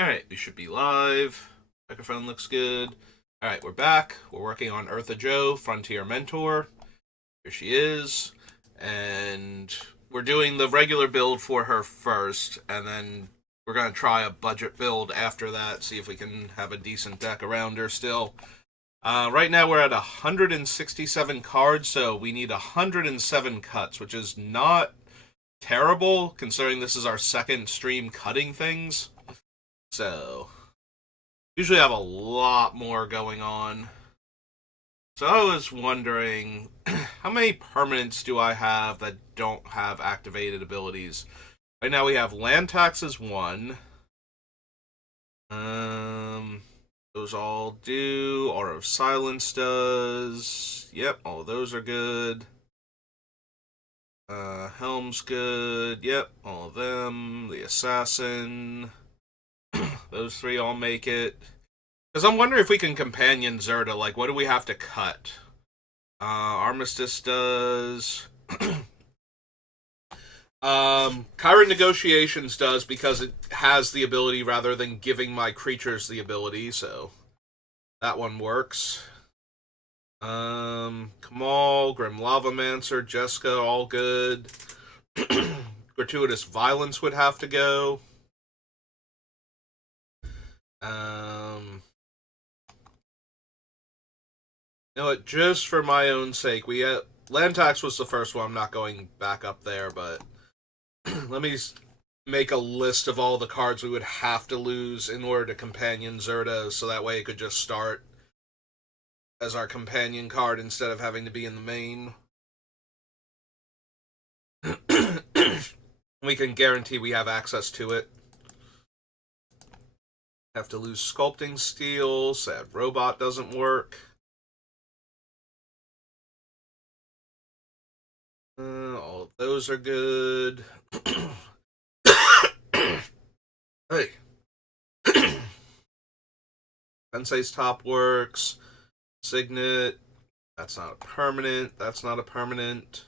Alright, we should be live. Microphone looks good. Alright, we're back. We're working on Ertha Joe, Frontier Mentor. Here she is. And we're doing the regular build for her first, and then we're going to try a budget build after that, see if we can have a decent deck around her still. Right now we're at 167 cards, so we need 107 cuts, which is not terrible, considering this is our second stream cutting things. So, usually have a lot more going on. So I was wondering, how many permanents do I have that don't have activated abilities? Right now we have land taxes 1. Those all do. Aura of Silence does. Yep, all those are good. Helm's good. Yep, all of them. The Assassin. Those 3 all make it. Because I'm wondering if we can companion Ertha. Like, what do we have to cut? Armistice does. Chiron Negotiations does because it has the ability rather than giving my creatures the ability, so that one works. Kamal, Grim Lavamancer, Jessica, all good. Gratuitous Violence would have to go. You know what, just for my own sake, land tax was the first one. I'm not going back up there, but let me make a list of all the cards we would have to lose in order to companion Ertha, so that way it could just start as our companion card instead of having to be in the main. We can guarantee we have access to it. Have to lose Sculpting Steel. Sad Robot doesn't work. All of those are good. Hey. Sensei's Top works. Signet. That's not a permanent. That's not a permanent.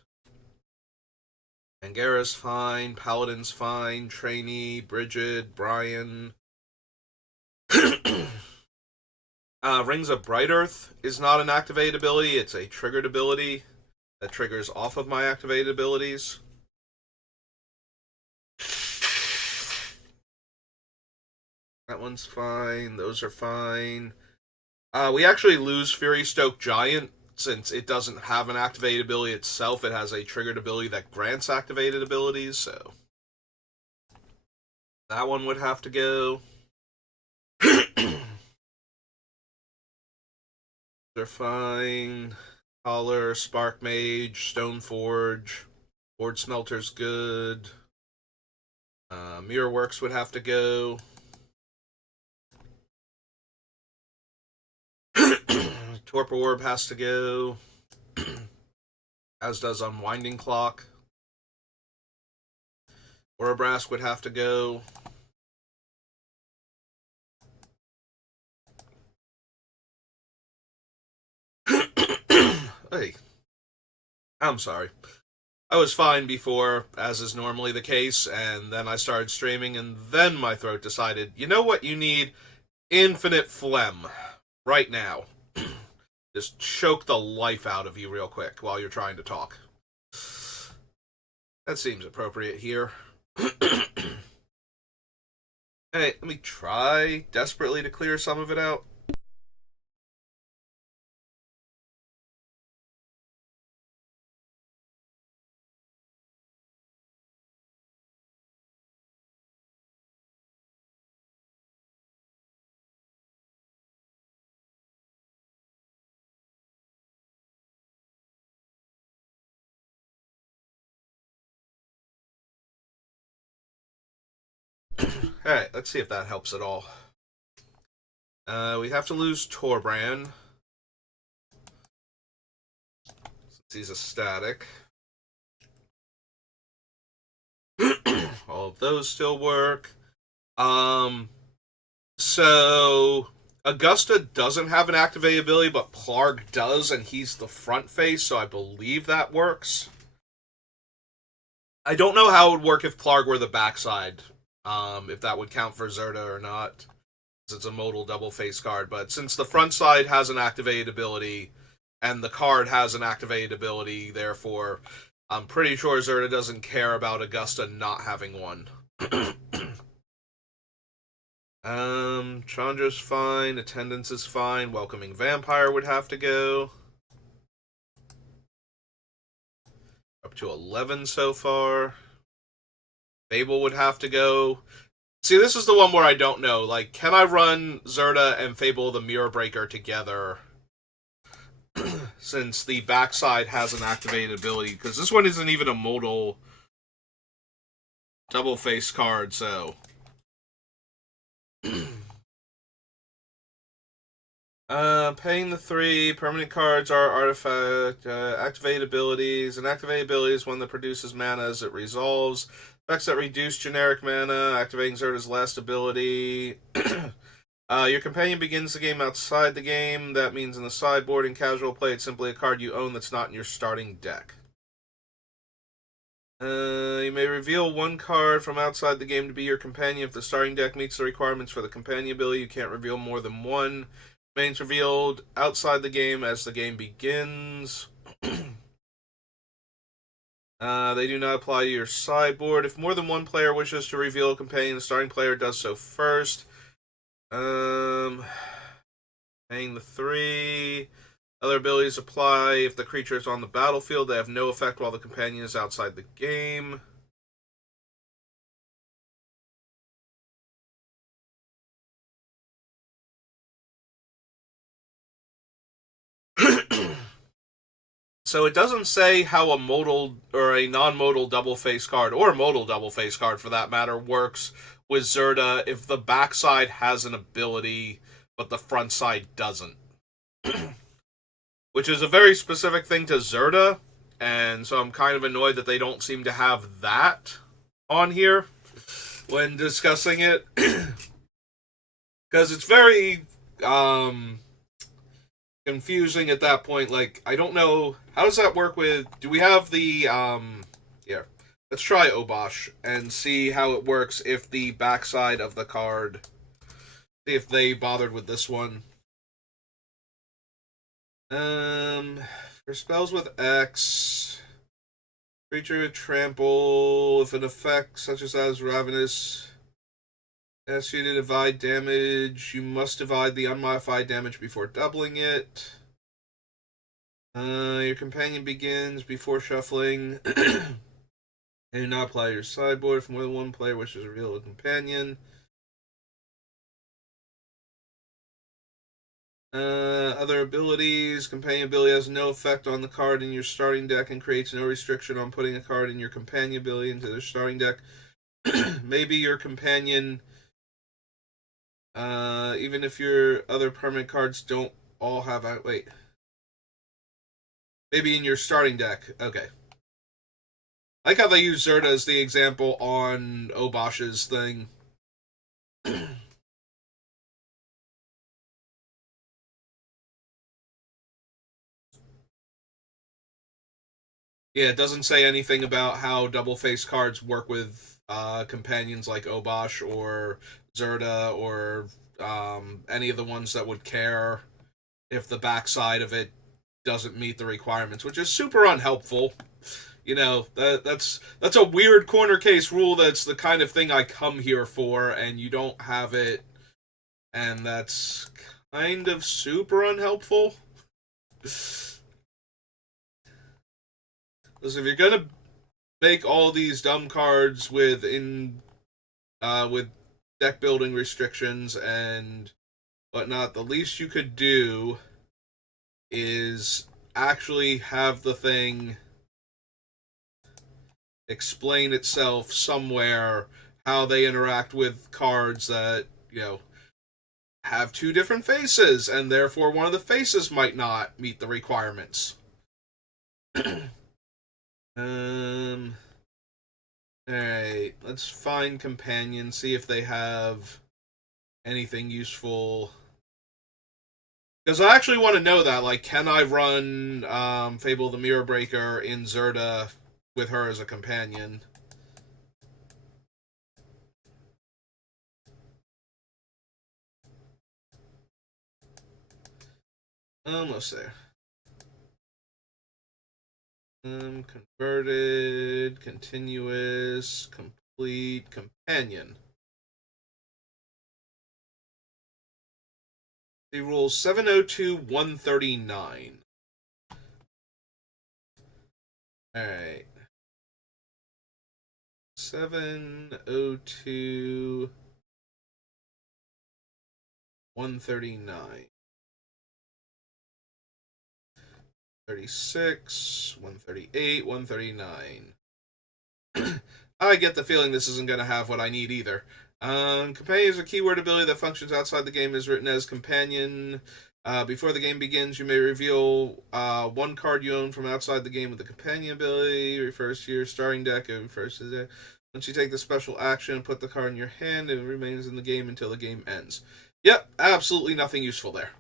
Angara's fine. Paladin's fine. Trainee. Bridget. Brian. Rings of Bright Earth is not an activated ability. It's a triggered ability that triggers off of my activated abilities. That one's fine. Those are fine. We actually lose Fury Stoke Giant since it doesn't have an activated ability itself. It has a triggered ability that grants activated abilities, so that one would have to go. They're fine. Collar, Spark Mage, Stoneforge, Board Smelter's good. Mirror Works would have to go. Torpor Orb has to go. As does Unwinding Clock. Orabrask would have to go. Hey. I'm sorry. I was fine before, as is normally the case, and then I started streaming, and then my throat decided, you know what you need? Infinite phlegm. Right now. Just choke the life out of you real quick while you're trying to talk. That seems appropriate here. Hey, let me try desperately to clear some of it out. Alright, let's see if that helps at all. We have to lose Torbrand. Since he's a static. All of those still work. So Augusta doesn't have an activated ability, but Plarg does, and he's the front face, so I believe that works. I don't know how it would work if Plarg were the backside. if that would count for Zerta or not. It's a modal double face card, but since the front side has an activated ability and the card has an activated ability, therefore, I'm pretty sure Zerta doesn't care about Augusta not having one. Chandra's fine, attendance is fine, welcoming vampire would have to go. Up to 11 so far. Fable would have to go. See, this is the one where I don't know. Like, can I run Zerta and Fable the Mirror Breaker together? Since the backside has an activated ability. Because this one isn't even a modal double face card, so. Paying the 3 permanent cards are artifact activate abilities. An activate ability is one that produces mana as it resolves. Effects that reduce generic mana. Activating Zerta's last ability. Your companion begins the game outside the game. That means in the sideboard in casual play, it's simply a card you own that's not in your starting deck. You may reveal one card from outside the game to be your companion. If the starting deck meets the requirements for the companion ability, you can't reveal more than one. Remains revealed outside the game as the game begins. They do not apply to your sideboard. If more than one player wishes to reveal a companion, the starting player does so first. Paying the 3. Other abilities apply if the creature is on the battlefield. They have no effect while the companion is outside the game. So it doesn't say how a modal or a non-modal double face card, or a modal double face card for that matter, works with Zerta if the backside has an ability but the front side doesn't. Which is a very specific thing to Zerta, and so I'm kind of annoyed that they don't seem to have that on here when discussing it. Because it's very confusing at that point. Like, I don't know, how does that work with, do we have the, yeah, let's try Obosh and see how it works if the backside of the card, see if they bothered with this one. For spells with X, creature with trample, if an effect such as that is ravenous, asks you to divide damage. You must divide the unmodified damage before doubling it. Your companion begins before shuffling. And do not apply to your sideboard if more than one player wishes to reveal a companion. Other abilities. Companion ability has no effect on the card in your starting deck and creates no restriction on putting a card in your companion ability into their starting deck. Maybe your companion, even if your other permanent cards don't all have a... Wait. Maybe in your starting deck. Okay. I like how they use Zerta as the example on Obosh's thing. Yeah, it doesn't say anything about how double face cards work with companions like Obosh or Zerta or any of the ones that would care if the backside of it doesn't meet the requirements, which is super unhelpful. You know, that's a weird corner case rule. That's the kind of thing I come here for, and you don't have it, and that's kind of super unhelpful. Because if you're gonna make all these dumb cards with deck building restrictions and whatnot, the least you could do is actually have the thing explain itself somewhere how they interact with cards that, you know, have two different faces, and therefore one of the faces might not meet the requirements. Alright, let's find companions, see if they have anything useful. Because I actually want to know that, like, can I run Fable the Mirror Breaker in Zerta with her as a companion? Almost there. Converted, continuous, complete, companion. The rule 702-139. Alright. 702 139. 36, 138, 139. I get the feeling this isn't going to have what I need either. Companion is a keyword ability that functions outside the game, is written as companion. Before the game begins, you may reveal one card you own from outside the game with the companion ability. It refers to your starting deck. It refers to the. Once you take the special action, put the card in your hand, and it remains in the game until the game ends. Yep, absolutely nothing useful there.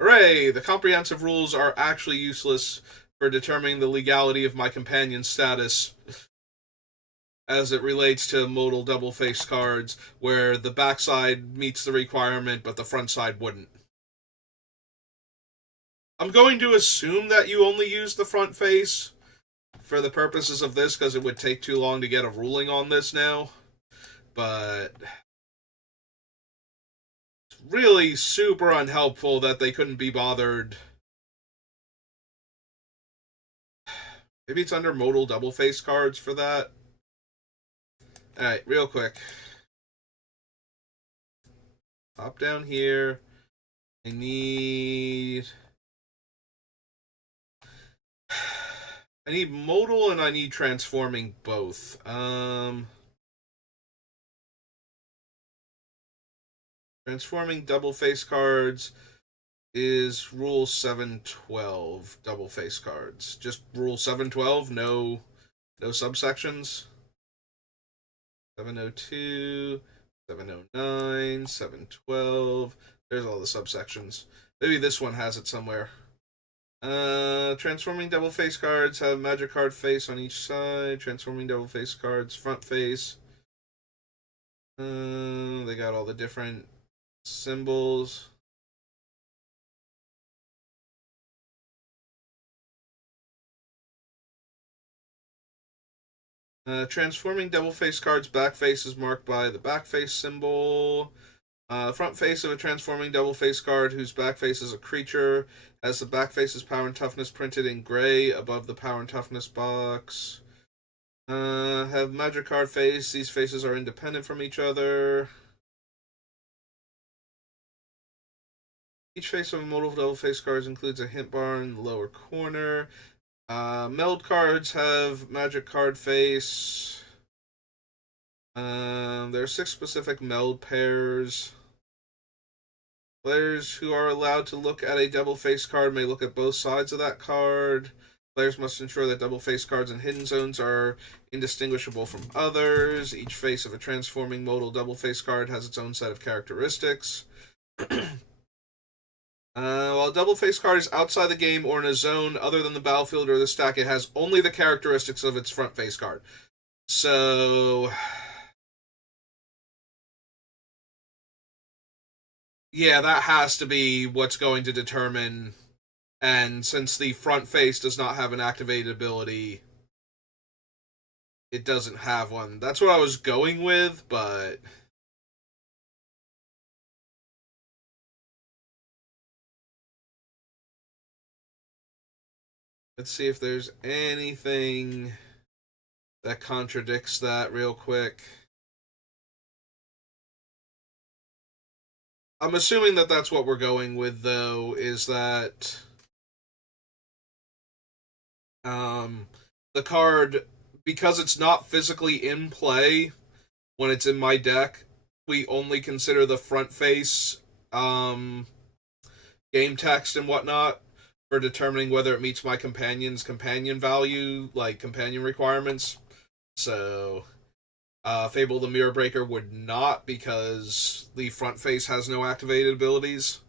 Hooray! The comprehensive rules are actually useless for determining the legality of my companion's status as it relates to modal double face cards, where the backside meets the requirement but the front side wouldn't. I'm going to assume that you only use the front face for the purposes of this, because it would take too long to get a ruling on this now. But it's really super unhelpful that they couldn't be bothered. Maybe it's under modal double face cards for that. Alright, real quick. Hop down here. I need modal and I need transforming both. Transforming double face cards is rule 712 double face cards. Just rule 712, no subsections. 702, 709, 712. There's all the subsections. Maybe this one has it somewhere. Transforming double face cards have magic card face on each side. Transforming double face cards front face. They got all the different symbols. Transforming double face cards back face is marked by the back face symbol. The front face of a transforming double face card whose back face is a creature has the back face's power and toughness printed in gray above the power and toughness box. Have magic card face. These faces are independent from each other. Each face of a modal double face cards includes a hint bar in the lower corner. Meld cards have magic card face. There are 6 specific meld pairs. Players who are allowed to look at a double face card may look at both sides of that card. Players must ensure that double face cards and hidden zones are indistinguishable from others. Each face of a transforming modal double face card has its own set of characteristics. While a double face card is outside the game or in a zone other than the battlefield or the stack, it has only the characteristics of its front face card. So, yeah, that has to be what's going to determine. And since the front face does not have an activated ability, it doesn't have one. That's what I was going with, but let's see if there's anything that contradicts that real quick. I'm assuming that that's what we're going with, though, is that the card, because it's not physically in play when it's in my deck, we only consider the front face game text and whatnot for determining whether it meets my companion's companion value, like companion requirements. So, Fable the Mirror Breaker would not, because the front face has no activated abilities.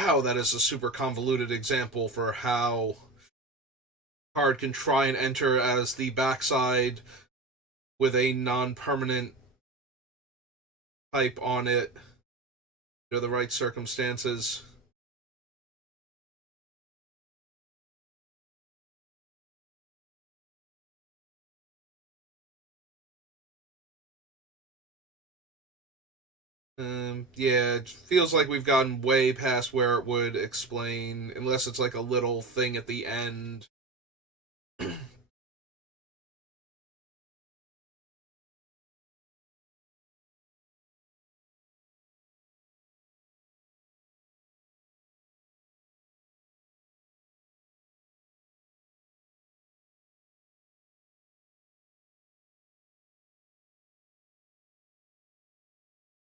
Wow, that is a super convoluted example for how card can try and enter as the backside with a non-permanent type on it under the right circumstances. Yeah, it feels like we've gotten way past where it would explain, unless it's like a little thing at the end.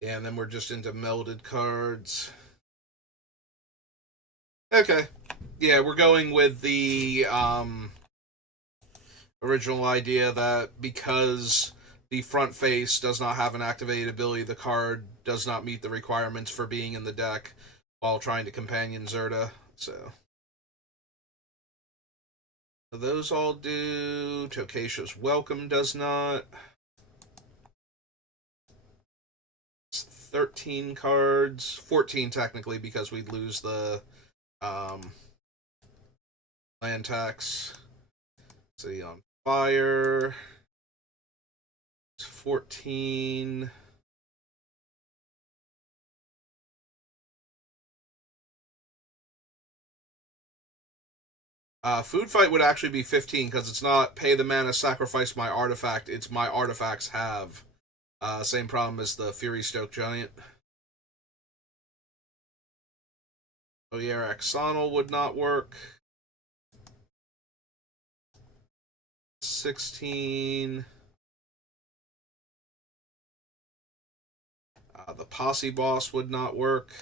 Yeah, and then we're just into melded cards. Okay. Yeah, we're going with the original idea that because the front face does not have an activated ability, the card does not meet the requirements for being in the deck while trying to companion Ertha. So those all do. Tokasha's Welcome does not. It's 13 cards. 14 technically because we'd lose the um, land tax. See, on fire. It's 14. Food Fight would actually be 15 because it's not pay the mana, sacrifice my artifact. It's my artifacts have. Same problem as the Fury Stoke Giant. Oyer Axonal would not work. 16. The Posse Boss would not work.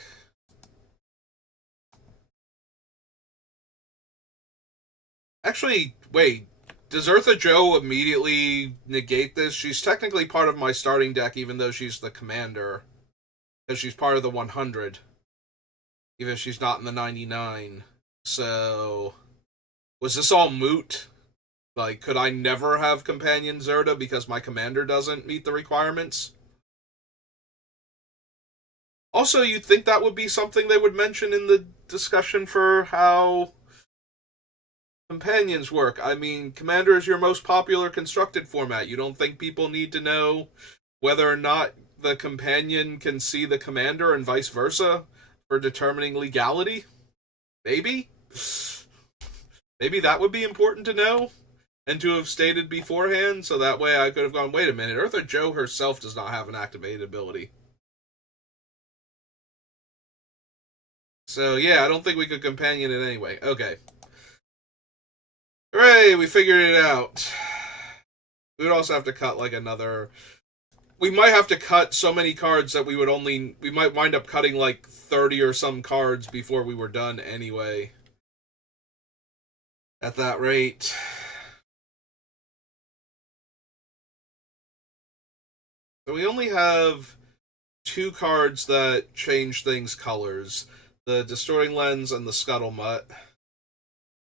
Actually, wait. Does Ertha Joe immediately negate this? She's technically part of my starting deck, even though she's the commander. Because she's part of the 100. Even if she's not in the 99. So, was this all moot? Like, could I never have Companion Ertha because my commander doesn't meet the requirements? Also, you'd think that would be something they would mention in the discussion for how companions work. I mean, Commander is your most popular constructed format. You don't think people need to know whether or not the companion can see the commander and vice versa for determining legality? Maybe? Maybe that would be important to know and to have stated beforehand, so that way I could have gone, wait a minute, Ertha Joe herself does not have an activated ability. So yeah, I don't think we could companion it anyway. Okay. Hooray, we figured it out. We would also have to cut like another. We might have to cut so many cards that we might wind up cutting like 30 or some cards before we were done anyway. At that rate. So we only have two cards that change things colors. The Distorting Lens and the Scuttlemutt.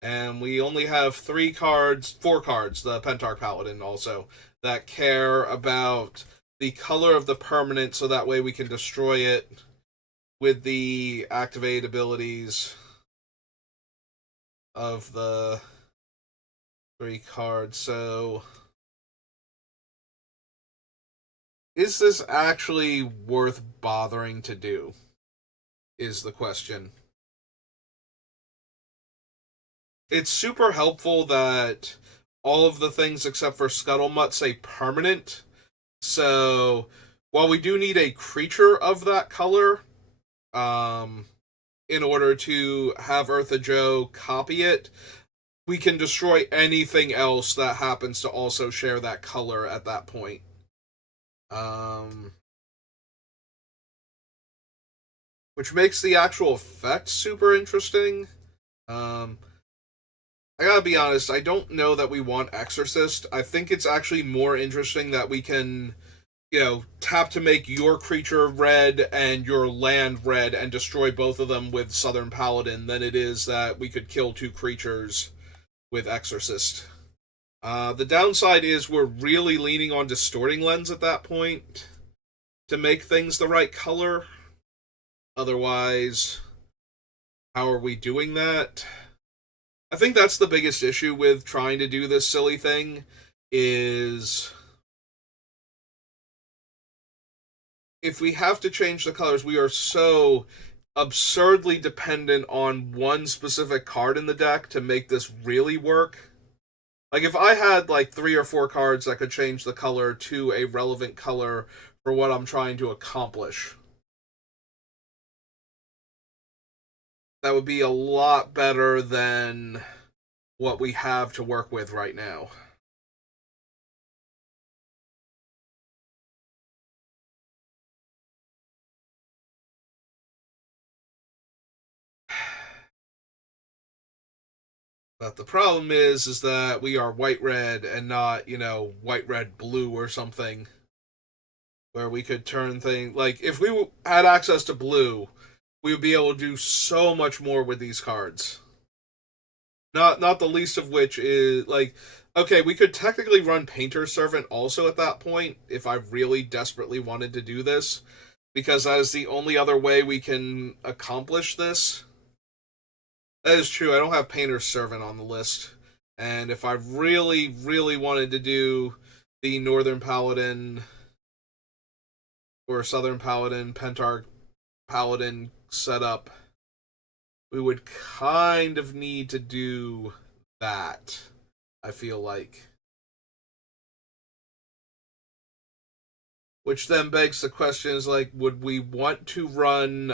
And we only have four cards, the Pentarch Paladin also, that care about the color of the permanent so that way we can destroy it with the activate abilities of the three cards. So, is this actually worth bothering to do? Is the question. It's super helpful that all of the things except for Scuttlemutt say permanent. So, while we do need a creature of that color, um, in order to have Ertha Joe copy it, we can destroy anything else that happens to also share that color at that point. Which makes the actual effect super interesting. Um, I gotta be honest, I don't know that we want Exorcist. I think it's actually more interesting that we can tap to make your creature red and your land red and destroy both of them with Southern Paladin than it is that we could kill 2 creatures with Exorcist. The downside is we're really leaning on Distorting Lens at that point to make things the right color. Otherwise, how are we doing that? I think that's the biggest issue with trying to do this silly thing is if we have to change the colors, we are so absurdly dependent on one specific card in the deck to make this really work. Like, if I had, 3 or 4 cards that could change the color to a relevant color for what I'm trying to accomplish, that would be a lot better than what we have to work with right now. But the problem is that we are white-red and not, white-red-blue or something, where we could turn things... Like, if we had access to blue, we would be able to do so much more with these cards. Not the least of which is, okay, we could technically run Painter's Servant also at that point, if I really desperately wanted to do this, because that is the only other way we can accomplish this. That is true, I don't have Painter's Servant on the list. And if I really, really wanted to do the Northern Paladin or Southern Paladin, Pentarch Paladin setup, we would kind of need to do that, I feel like. Which then begs the question is, would we want to run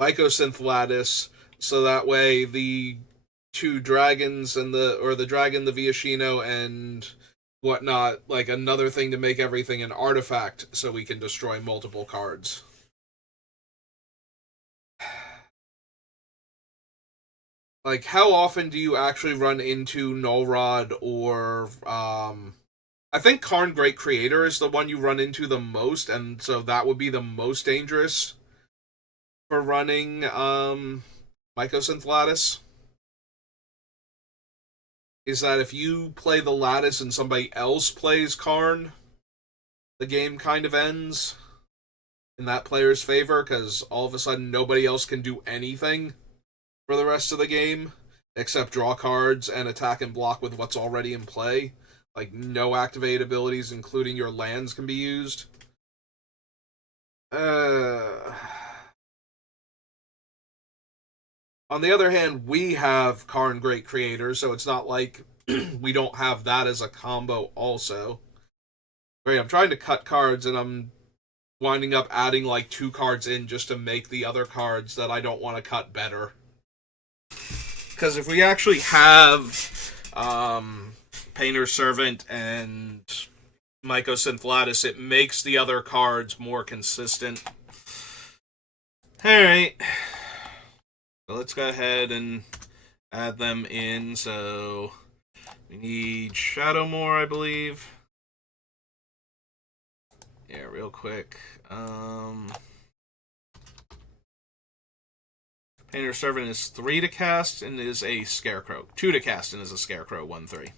Mycosynth Lattice so that way the 2 dragons and the dragon, the Viashino, and whatnot, another thing to make everything an artifact so we can destroy multiple cards. How often do you actually run into Null Rod or I think Karn Great Creator is the one you run into the most, and so that would be the most dangerous for running Mycosynth Lattice. Is that if you play the Lattice and somebody else plays Karn, the game kind of ends in that player's favor, because all of a sudden nobody else can do anything for the rest of the game except draw cards and attack and block with what's already in play. No activated abilities, including your lands, can be used. On the other hand, we have Karn Great Creator, so it's not like we don't have that as a combo also. Wait, I'm trying to cut cards, and I'm winding up adding 2 cards in just to make the other cards that I don't want to cut better. Because if we actually have Painter's Servant and Mycosynth Lattice, it makes the other cards more consistent. Alright. So let's go ahead and add them in. So we need Shadowmoor, I believe. Yeah, real quick. Painter's Servant is 3 to cast and is a Scarecrow. 2 to cast and is a Scarecrow, 1/3.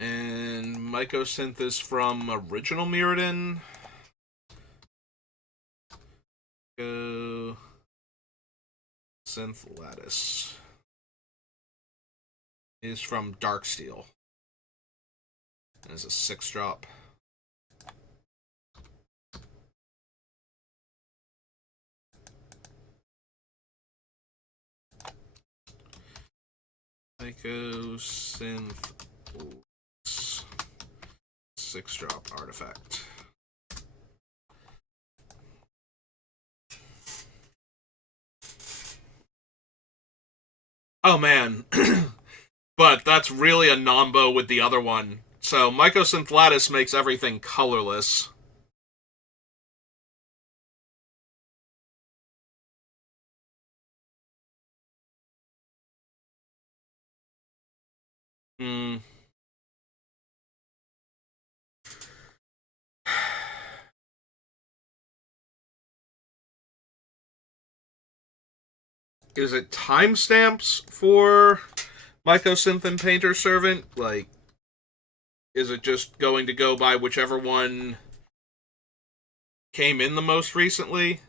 And Mycosynth is from Original Mirrodin. Go Synth Lattice is from Darksteel. And is a 6-drop. Mycosynth 6-drop artifact. Oh man, but that's really a nombo with the other one. So Mycosynth makes everything colorless. Hmm. Is it timestamps for Mycosynth and Painter Servant? Like, is it just going to go by whichever one came in the most recently?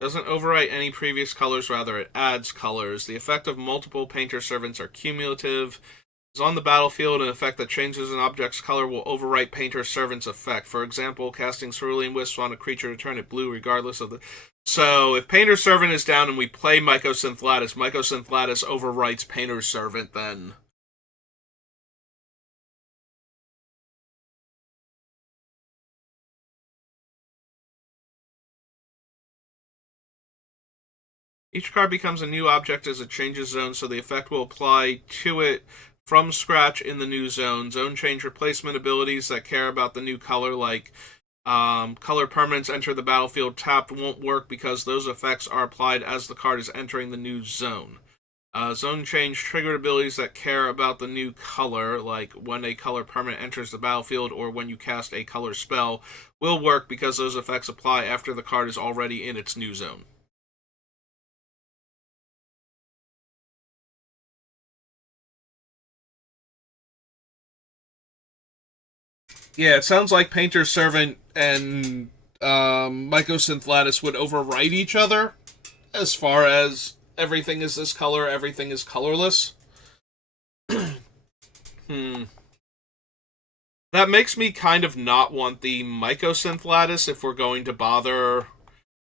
Doesn't overwrite any previous colors, rather, it adds colors. The effect of multiple Painter Servants are cumulative. Is on the battlefield, an effect that changes an object's color will overwrite Painter Servant's effect. For example, casting Cerulean Wisp on a creature to turn it blue regardless of the. So, if Painter Servant is down and we play Mycosynth Lattice overwrites Painter Servant then. Each card becomes a new object as it changes zone, so the effect will apply to it from scratch in the new zone. Zone change replacement abilities that care about the new color, like color permanents enter the battlefield tapped, won't work because those effects are applied as the card is entering the new zone. Zone change triggered abilities that care about the new color, like when a color permanent enters the battlefield or when you cast a color spell, will work because those effects apply after the card is already in its new zone. Yeah, it sounds like Painter's Servant and Mycosynth Lattice would overwrite each other as far as everything is this color, everything is colorless. Hmm. That makes me kind of not want the Mycosynth Lattice if we're going to bother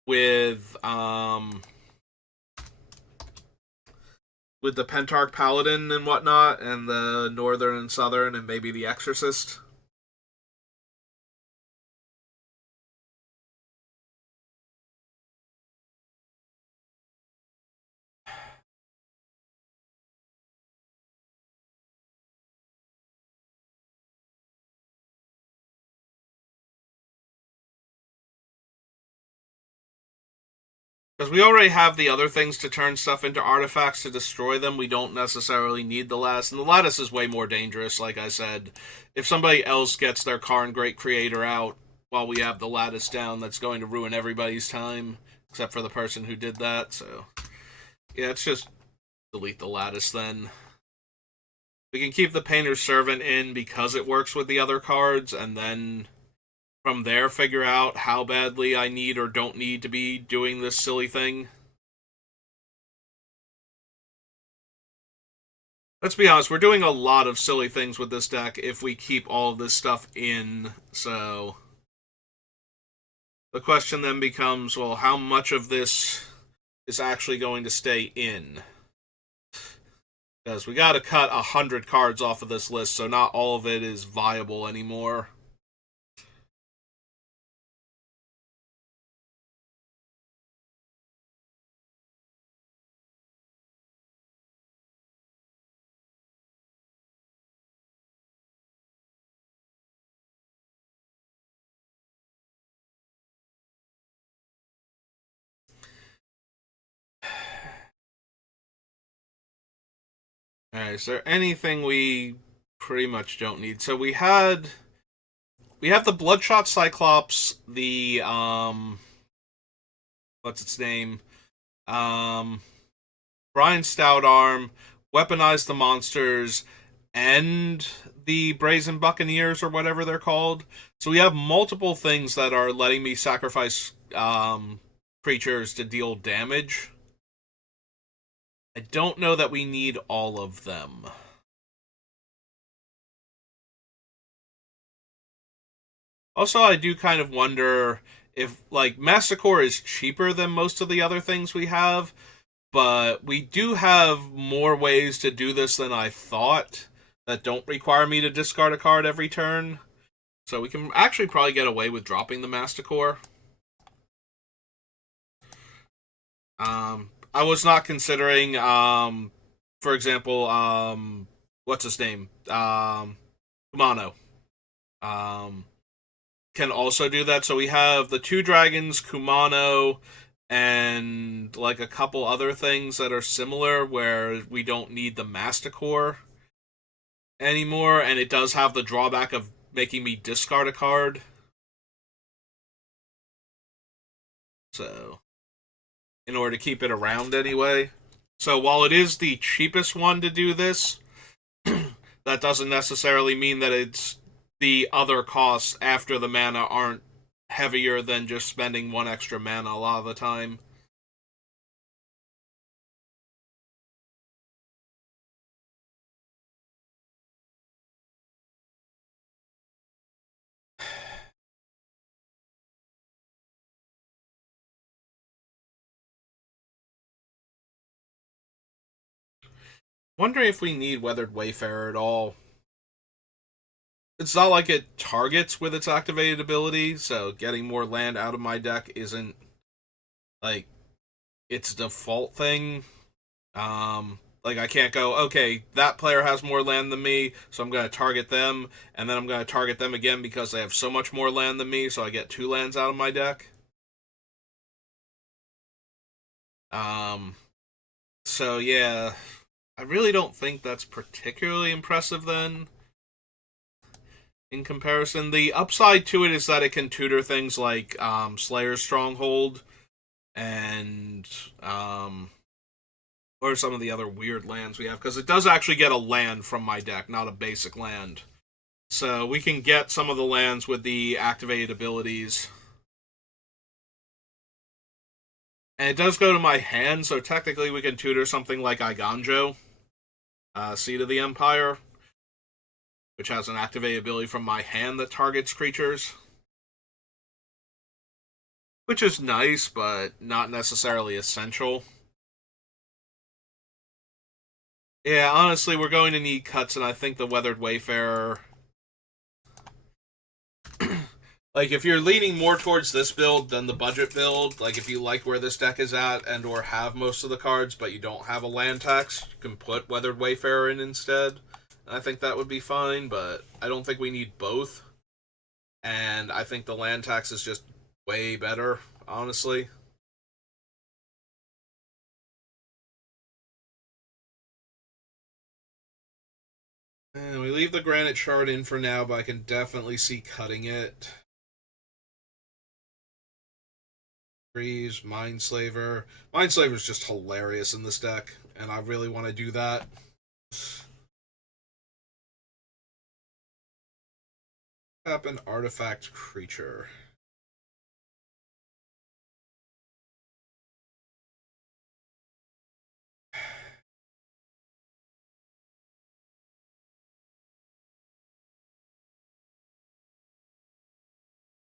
with with the Pentarch Paladin and whatnot, and the Northern and Southern, and maybe the Exorcist. Because we already have the other things to turn stuff into artifacts to destroy them. We don't necessarily need the Lattice. And the Lattice is way more dangerous, like I said. If somebody else gets their Karn Great Creator out while we have the Lattice down, that's going to ruin everybody's time, except for the person who did that. So, yeah, it's just delete the Lattice then. We can keep the Painter's Servant in because it works with the other cards, and then from there figure out how badly I need or don't need to be doing this silly thing. Let's be honest, we're doing a lot of silly things with this deck if we keep all of this stuff in. So the question then becomes, well, how much of this is actually going to stay in? Because we got to cut 100 cards off of this list, so not all of it is viable anymore. Alright, is there anything we pretty much don't need? So we have the Bloodshot Cyclops, the what's its name? Um Brian Stoutarm, Weaponize the Monsters, and the Brazen Buccaneers or whatever they're called. So we have multiple things that are letting me sacrifice creatures to deal damage. I don't know that we need all of them. Also, I do kind of wonder if, like, Massacre is cheaper than most of the other things we have, but we do have more ways to do this than I thought that don't require me to discard a card every turn. So we can actually probably get away with dropping the Masticore. I was not considering, for example, what's his name? Kumano. Um, can also do that. So we have the two dragons, Kumano, and like a couple other things that are similar where we don't need the Masticore anymore, and it does have the drawback of making me discard a card. So, in order to keep it around anyway. So, while it is the cheapest one to do this, that doesn't necessarily mean that it's the other costs after the mana aren't heavier than just spending one extra mana a lot of the time. Wondering if we need Weathered Wayfarer at all. It's not like it targets with its activated ability, so getting more land out of my deck isn't like its default thing. Like I can't go, okay, that player has more land than me, so I'm gonna target them, and then I'm gonna target them again because they have so much more land than me, so I get 2 lands out of my deck. Um, so yeah, I really don't think that's particularly impressive then. In comparison, the upside to it is that it can tutor things like Slayer's Stronghold and or some of the other weird lands we have, because it does actually get a land from my deck, not a basic land. So we can get some of the lands with the activated abilities. And it does go to my hand, so technically we can tutor something like Iganjo, Seed of the Empire, which has an activated ability from my hand that targets creatures. Which is nice, but not necessarily essential. Yeah, honestly, we're going to need cuts, and I think the Weathered Wayfarer. Like, if you're leaning more towards this build than the budget build, like if you like where this deck is at and or have most of the cards, but you don't have a land tax, you can put Weathered Wayfarer in instead. I think that would be fine, but I don't think we need both. And I think the land tax is just way better, honestly. And we leave the Granite Shard in for now, but I can definitely see cutting it. Freeze, Mindslaver. Mindslaver is just hilarious in this deck, and I really want to do that. Tap an artifact creature.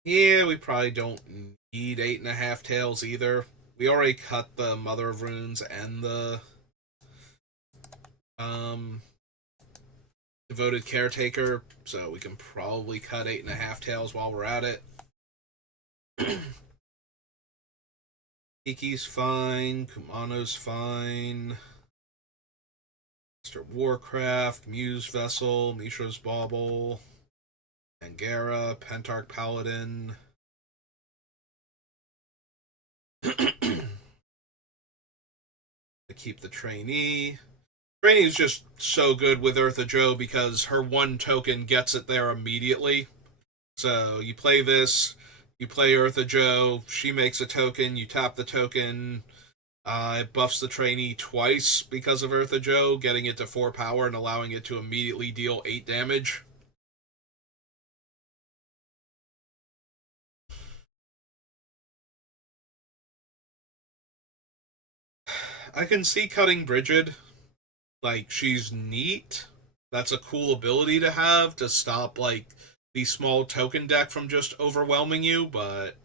Yeah, we probably don't need 8.5 tails either. We already cut the Mother of Runes and the um Devoted Caretaker, so we can probably cut 8.5 tails while we're at it. Kiki's fine, Kumano's fine. Mr. Warcraft, Muse Vessel, Mishra's Bauble, Angara, Pentarch Paladin. To keep the trainee. Trainee is just so good with Ertha Joe because her one token gets it there immediately. So you play this, you play Ertha Joe, she makes a token, you tap the token, it buffs the trainee twice because of Ertha Joe, getting it to 4 power and allowing it to immediately deal 8 damage. I can see cutting Brigid. Like, she's neat. That's a cool ability to have to stop, like, the small token deck from just overwhelming you, but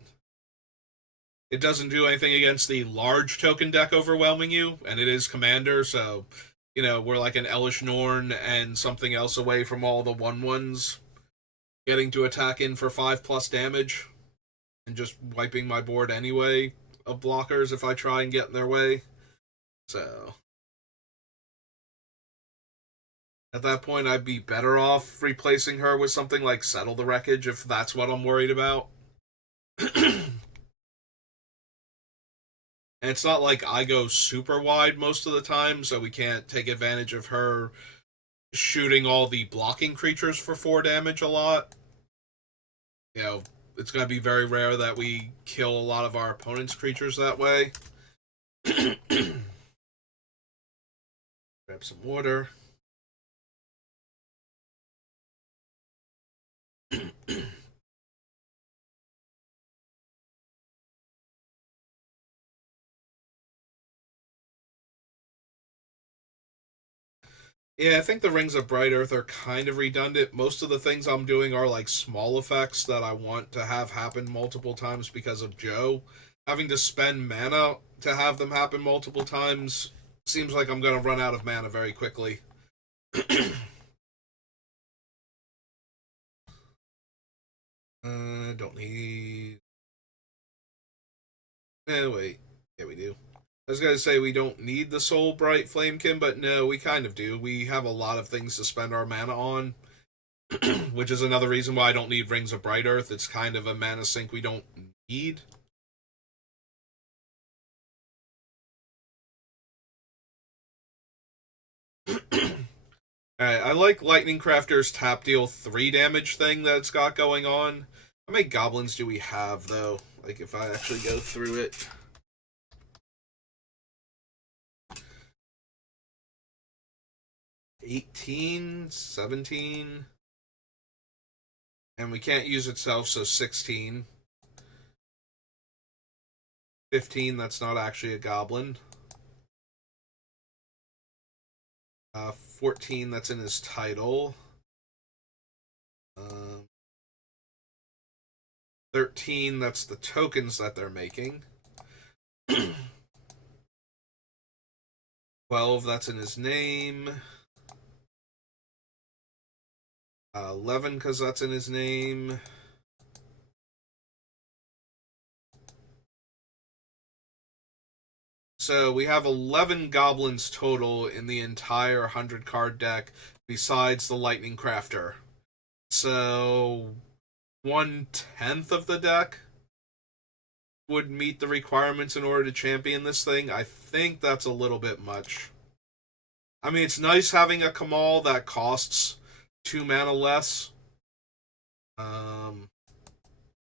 it doesn't do anything against the large token deck overwhelming you, and it is Commander, so, we're like an Elish Norn and something else away from all the 1/1s. getting to attack in for 5+ damage and just wiping my board anyway of blockers if I try and get in their way. So at that point, I'd be better off replacing her with something like Settle the Wreckage if that's what I'm worried about. And it's not like I go super wide most of the time, so we can't take advantage of her shooting all the blocking creatures for 4 damage a lot. You know, it's going to be very rare that we kill a lot of our opponent's creatures that way. Grab some water. Yeah, I think the Rings of Bright Earth are kind of redundant. Most of the things I'm doing are like small effects that I want to have happen multiple times because of Joe. Having to spend mana to have them happen multiple times seems like I'm going to run out of mana very quickly. Don't need. Wait. Yeah, we do. I was gonna say we don't need the Soul Bright Flamekin, but no, we kind of do. We have a lot of things to spend our mana on, which is another reason why I don't need Rings of Bright Earth. It's kind of a mana sink we don't need. Alright, I like Lightning Crafter's tap deal 3 damage thing that it's got going on. How many goblins do we have, though? Like, if I actually go through it. 18, 17. And we can't use itself, so 16. 15, that's not actually a goblin. 14, that's in his title. 13, that's the tokens that they're making. 12, that's in his name. 11, because that's in his name. So we have 11 goblins total in the entire 100 card deck, besides the Lightning Crafter. So 1/10 of the deck would meet the requirements in order to champion this thing. I think that's a little bit much. I mean, it's nice having a Kamal that costs 2 mana less.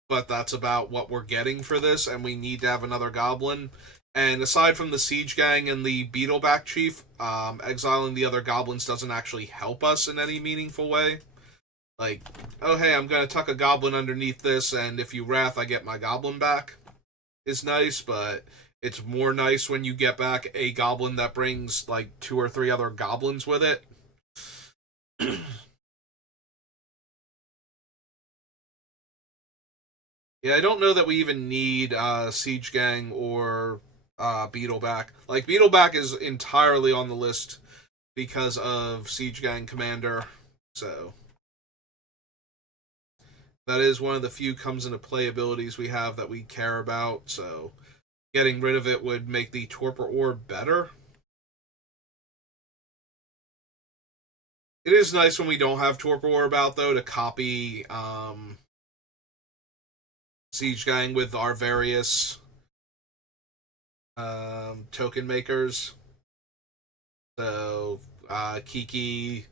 But that's about what we're getting for this, and we need to have another goblin. And aside from the Siege Gang and the Beetleback Chief, exiling the other goblins doesn't actually help us in any meaningful way. Like, oh hey, I'm gonna tuck a goblin underneath this, and if you Wrath, I get my goblin back. Is nice, but it's more nice when you get back a goblin that brings like 2 or 3 other goblins with it. Yeah, I don't know that we even need Siege Gang or Beetleback. Like, Beetleback is entirely on the list because of Siege Gang Commander, so that is one of the few comes into play abilities we have that we care about, so getting rid of it would make the Torpor Orb better. It is nice when we don't have Torpor Orb out, though, to copy Siege Gang with our various token makers. So, Kiki's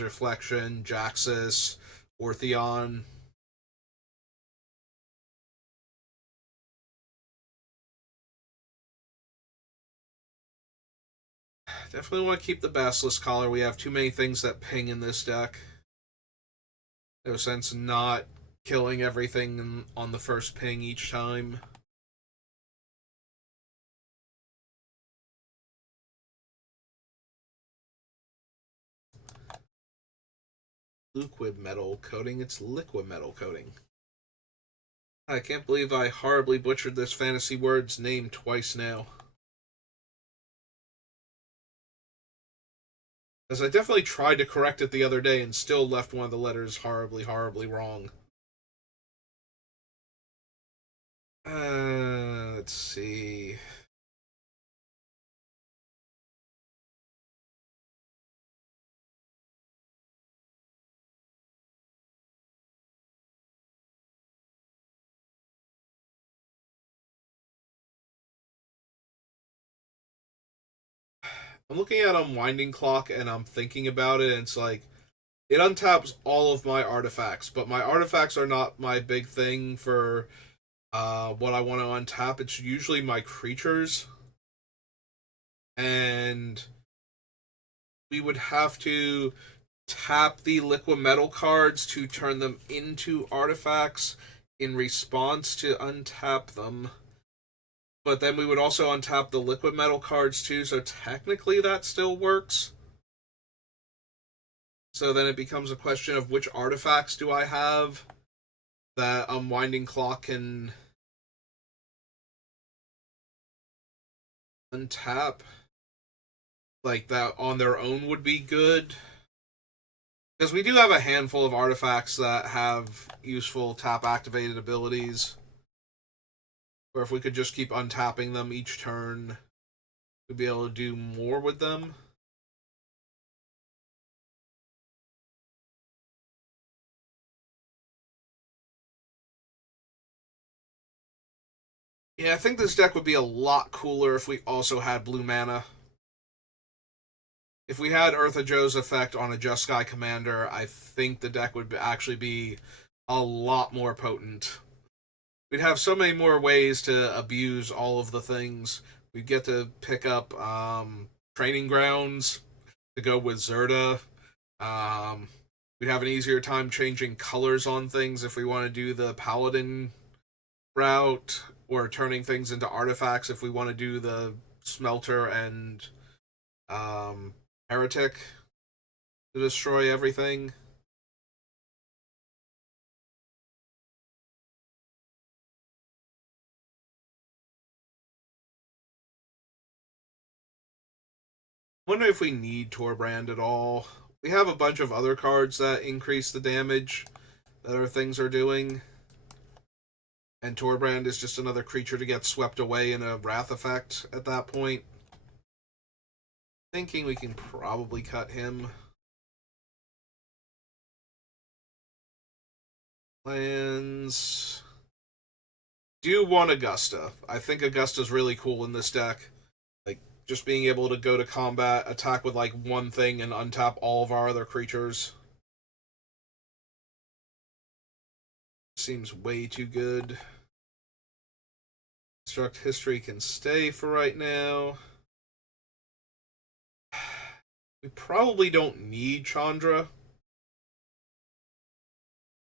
Reflection, Jaxus, Ortheon. Definitely want to keep the Basilisk Collar. We have too many things that ping in this deck. No sense not killing everything on the first ping each time. Liquid metal coating. It's liquid metal coating. I can't believe I horribly butchered this fantasy word's name twice now. Because I definitely tried to correct it the other day and still left one of the letters horribly, horribly wrong. Let's see. I'm looking at Unwinding Clock and I'm thinking about it, and it's like, it untaps all of my artifacts, but my artifacts are not my big thing for what I want to untap. It's usually my creatures, and we would have to tap the liquid metal cards to turn them into artifacts in response to untap them. But then we would also untap the liquid metal cards too, so technically that still works. So then it becomes a question of which artifacts do I have that Unwinding Clock can untap. Like that on their own would be good. Because we do have a handful of artifacts that have useful tap activated abilities. Or if we could just keep untapping them each turn, we'd be able to do more with them. Yeah, I think this deck would be a lot cooler if we also had blue mana. If we had Ertha Joe's effect on a Just Sky Commander, I think the deck would actually be a lot more potent. We'd have so many more ways to abuse all of the things. We'd get to pick up training grounds to go with Zerta. Um, we'd have an easier time changing colors on things if we want to do the Paladin route, or turning things into artifacts if we want to do the Smelter and um, Heretic to destroy everything. Wonder if we need Torbrand at all. We have a bunch of other cards that increase the damage that our things are doing. And Torbrand is just another creature to get swept away in a Wrath effect at that point. Thinking we can probably cut him. Lands. Do want Augusta. I think Augusta's really cool in this deck. Like, just being able to go to combat, attack with like one thing, and untap all of our other creatures. Seems way too good. Construct History can stay for right now. We probably don't need Chandra.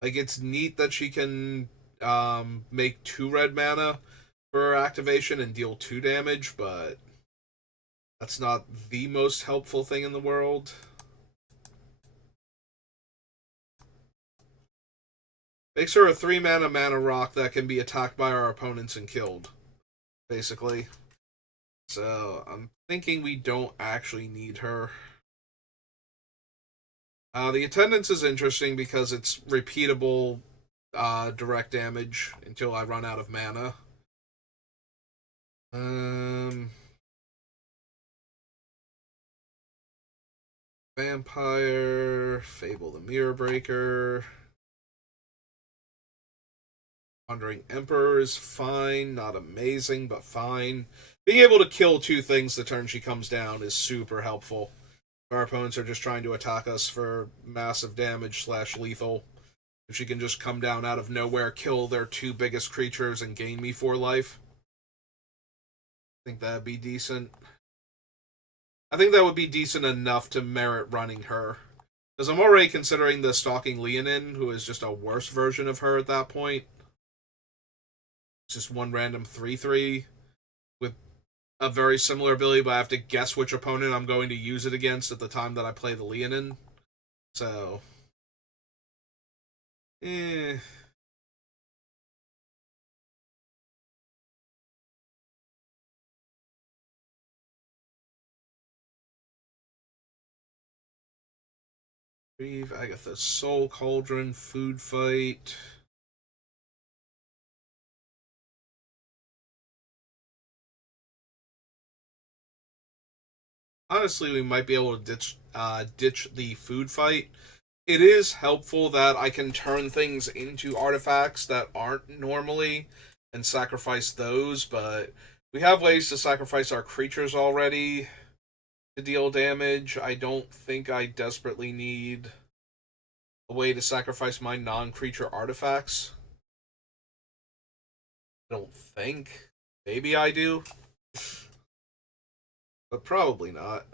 Like, it's neat that she can make 2 red mana for her activation and deal 2 damage, but that's not the most helpful thing in the world. Makes her a 3 mana rock that can be attacked by our opponents and killed, basically. So I'm thinking we don't actually need her. The attendance is interesting because it's repeatable direct damage until I run out of mana. Vampire, Fable the Mirror Breaker. Wandering Emperor is fine, not amazing, but fine. Being able to kill 2 things the turn she comes down is super helpful. Our opponents are just trying to attack us for massive damage slash lethal. If she can just come down out of nowhere, kill their 2 biggest creatures, and gain me 4 life, I think that'd be decent. I think that would be decent enough to merit running her. Because I'm already considering the Stalking Leonin, who is just a worse version of her at that point. It's just one random 3/3 with a very similar ability, but I have to guess which opponent I'm going to use it against at the time that I play the Leonin. So, eh. Reeve, Agatha, Soul Cauldron, Food Fight. Honestly, we might be able to ditch the food fight. It is helpful that I can turn things into artifacts that aren't normally and sacrifice those, but we have ways to sacrifice our creatures already to deal damage. I don't think I desperately need a way to sacrifice my non-creature artifacts. I don't think. Maybe I do, but probably not.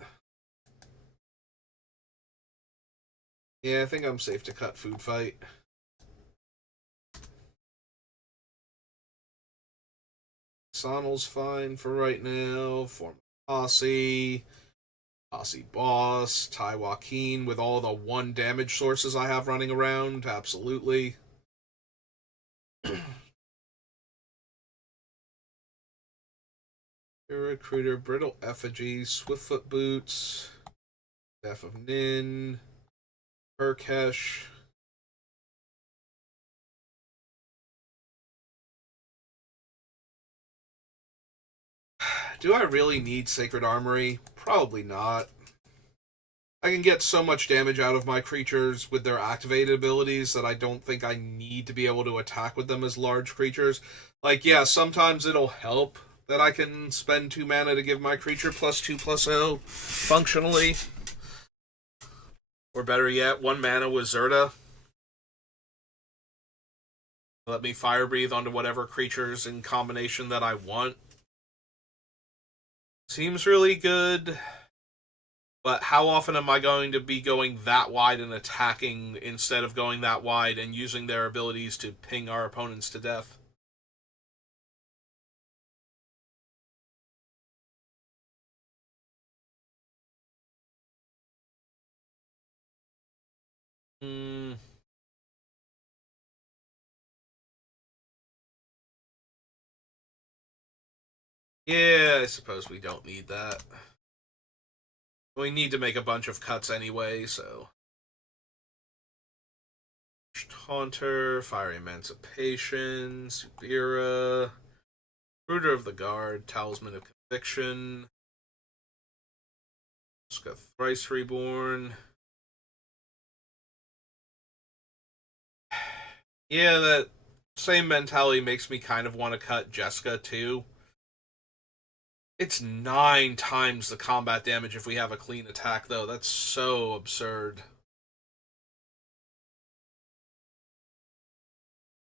Yeah, I think I'm safe to cut food fight. Sonal's fine for right now. Form Posse. Posse Boss. Ty Joaquin with all the 1 damage sources I have running around. Absolutely. Recruiter, Brittle Effigy, Swiftfoot Boots, Staff of Nin, Urkesh. Do I really need Sacred Armory? Probably not. I can get so much damage out of my creatures with their activated abilities that I don't think I need to be able to attack with them as large creatures. Like, yeah, sometimes it'll help that I can spend 2 mana to give my creature +2/+0 functionally. Or better yet, 1 mana with Ertha. Let me fire breathe onto whatever creatures in combination that I want. Seems really good. But how often am I going to be going that wide and attacking instead of going that wide and using their abilities to ping our opponents to death? Hmm. Yeah, I suppose we don't need that. We need to make a bunch of cuts anyway, so. Haunter, Fire Emancipation, Subira, Fruiter of the Guard, Talisman of Conviction, Ska Thrice Reborn. Yeah, that same mentality makes me kind of want to cut Jessica too. It's 9 times the combat damage if we have a clean attack, though. That's so absurd.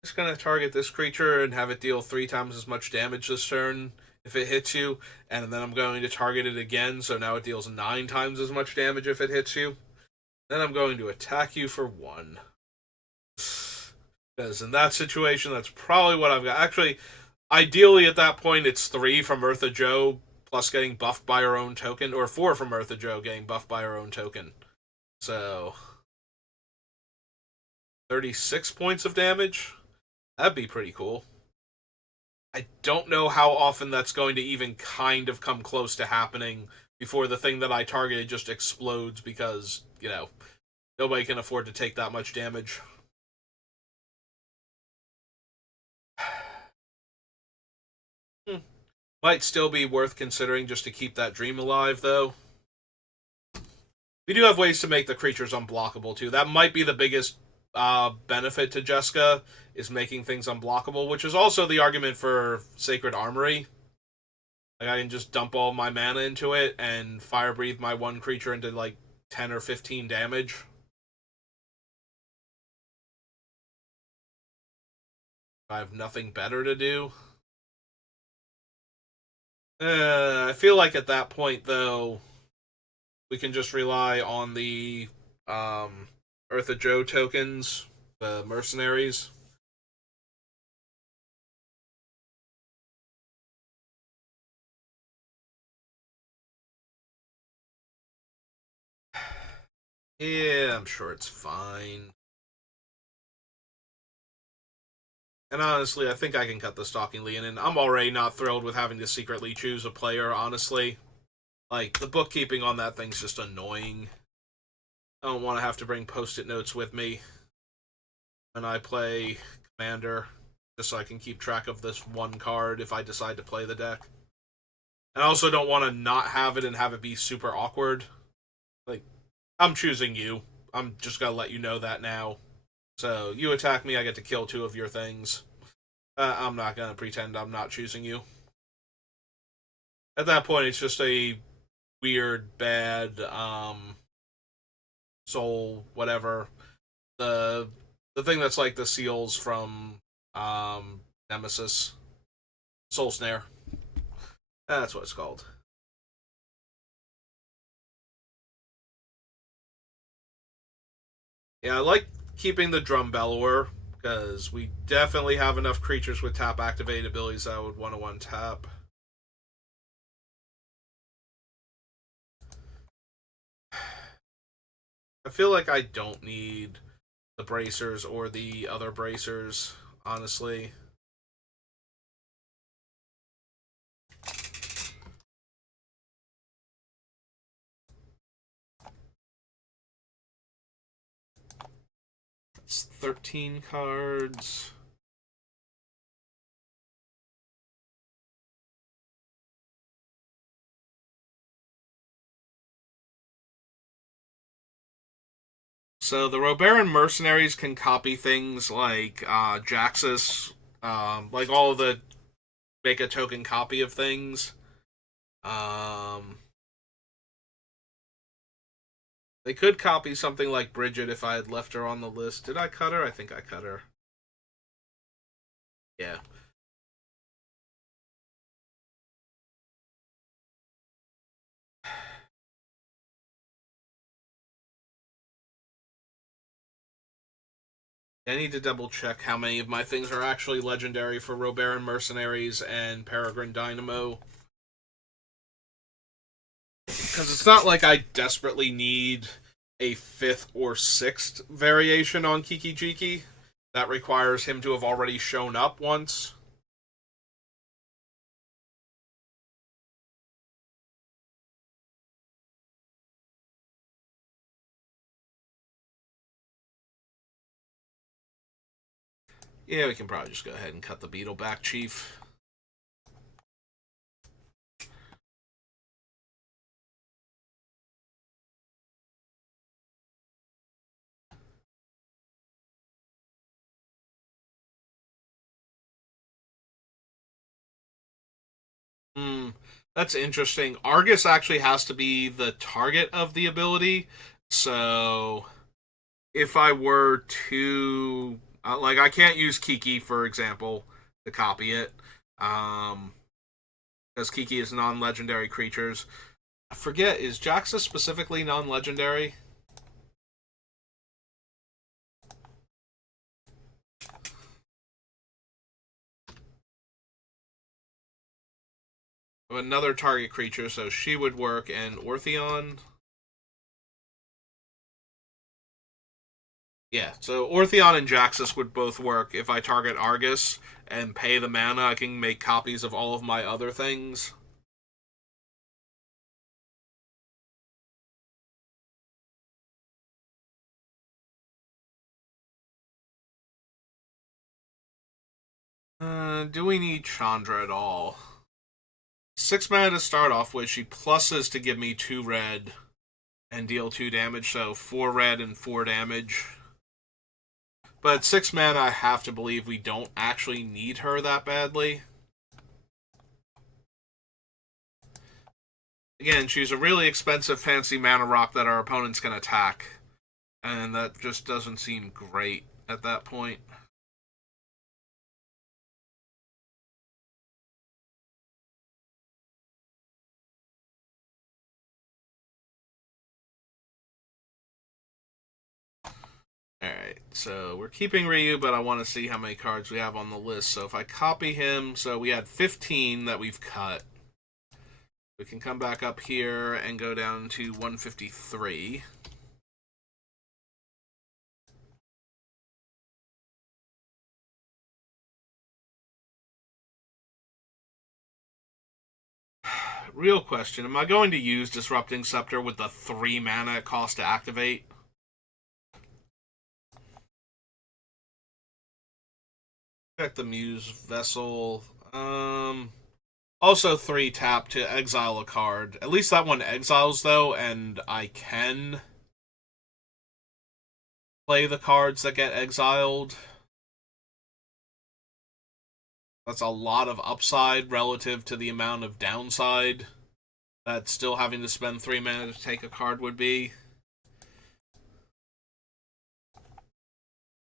Just gonna target this creature and have it deal 3 times as much damage this turn if it hits you, and then I'm going to target it again, so now it deals 9 times as much damage if it hits you. Then I'm going to attack you for 1. Because in that situation, that's probably what I've got. Actually, ideally at that point, it's 3 from Ertha Joe plus getting buffed by her own token, or 4 from Ertha Joe getting buffed by her own token. So 36 points of damage. That'd be pretty cool. I don't know how often that's going to even kind of come close to happening before the thing that I targeted just explodes because, nobody can afford to take that much damage. Might still be worth considering just to keep that dream alive, though. We do have ways to make the creatures unblockable, too. That might be the biggest benefit to Jessica, is making things unblockable, which is also the argument for Sacred Armory. Like, I can just dump all my mana into it and fire breathe my 1 creature into, 10 or 15 damage. I have nothing better to do. I feel like at that point, though, we can just rely on the Ertha Joe tokens, the mercenaries. Yeah, I'm sure it's fine. And honestly, I think I can cut the Stalking Leonin. I'm already not thrilled with having to secretly choose a player, honestly. Like, the bookkeeping on that thing's just annoying. I don't want to have to bring post-it notes with me when I play Commander, just so I can keep track of this one card if I decide to play the deck. And I also don't want to not have it and have it be super awkward. Like, I'm choosing you. I'm just gonna let you know that now. So, you attack me, I get to kill two of your things. I'm not gonna pretend I'm not choosing you. At that point, it's just a weird, bad, soul, whatever. The the thing that's like the seals from Nemesis. Soul Snare. That's what it's called. Yeah, I like keeping the Drum Bellower because we definitely have enough creatures with tap activated abilities that I would want to one tap. I feel like I don't need the bracers or the other bracers, honestly. It's 13 cards. So the Robaran mercenaries can copy things like Jaxus, like all of the make a token copy of things. Um, they could copy something like Bridget if I had left her on the list. Did I cut her? I think I cut her. Yeah. I need to double check how many of my things are actually legendary for Robaran Mercenaries and Peregrine Dynamo. Because it's not like I desperately need a fifth or sixth variation on Kiki Jiki. That requires him to have already shown up once. Yeah, we can probably just go ahead and cut the beetle back, Chief. Hmm, that's interesting. Argus actually has to be the target of the ability. So if I were to like, I can't use Kiki for example to copy it, um, because Kiki is non-legendary creatures. I forget, is Jaxa specifically non-legendary? Another target creature, so she would work, and Ortheon. Yeah, so Ortheon and Jaxus would both work if I target Argus and pay the mana. I can make copies of all of my other things. Do we need Chandra at all? 6 mana to start off with. She pluses to give me 2 red and deal 2 damage, so 4 red and 4 damage. But 6 mana, I have to believe we don't actually need her that badly. Again, she's a really expensive fancy mana rock that our opponents can attack, and that just doesn't seem great at that point. Alright, so we're keeping Ryu, but I want to see how many cards we have on the list. So if I copy him, so we had 15 that we've cut. We can come back up here and go down to 153. Real question, am I going to use Disrupting Scepter with the 3 mana it costs to activate? Check the Muse Vessel. Also 3 tap to exile a card. At least that one exiles, though, and I can play the cards that get exiled. That's a lot of upside relative to the amount of downside that still having to spend 3 mana to take a card would be.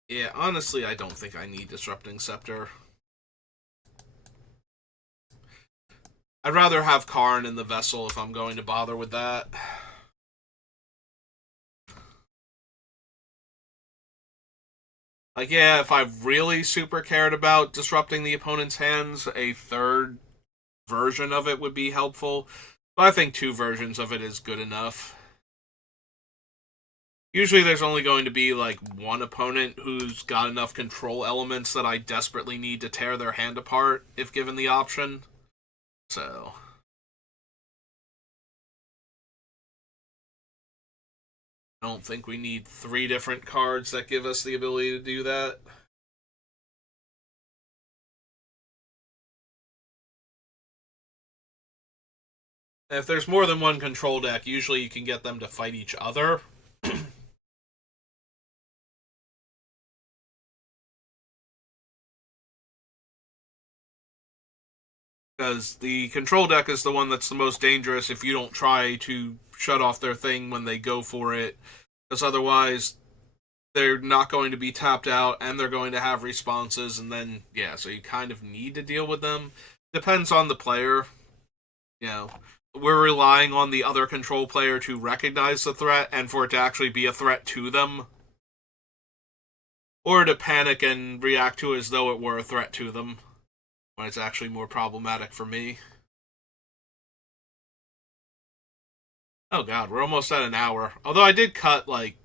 Yeah, honestly, I don't think I need Disrupting Scepter. I'd rather have Karn in the Vessel if I'm going to bother with that. Like, yeah, if I really super cared about disrupting the opponent's hands, a third version of it would be helpful. But I think 2 versions of it is good enough. Usually there's only going to be, like, one opponent who's got enough control elements that I desperately need to tear their hand apart if given the option. So... I don't think we need 3 different cards that give us the ability to do that. If there's more than one control deck, usually you can get them to fight each other. Because the control deck is the one that's the most dangerous if you don't try to shut off their thing when they go for it. Because otherwise, they're not going to be tapped out, and they're going to have responses, and then, yeah, so you kind of need to deal with them. Depends on the player. You know, we're relying on the other control player to recognize the threat, and for it to actually be a threat to them. Or to panic and react to it as though it were a threat to them, when it's actually more problematic for me. Oh god, we're almost at an hour. Although I did cut, like,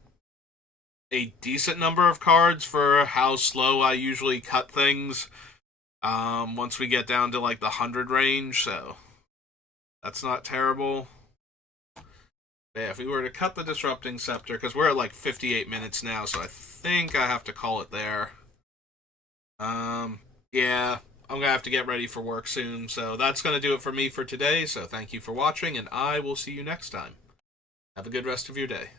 a decent number of cards for how slow I usually cut things once we get down to, like, the 100 range, so that's not terrible. But yeah, if we were to cut the Disrupting Scepter, because we're at, like, 58 minutes now, so I think I have to call it there. Yeah, I'm going to have to get ready for work soon, so that's going to do it for me for today, so thank you for watching, and I will see you next time. Have a good rest of your day.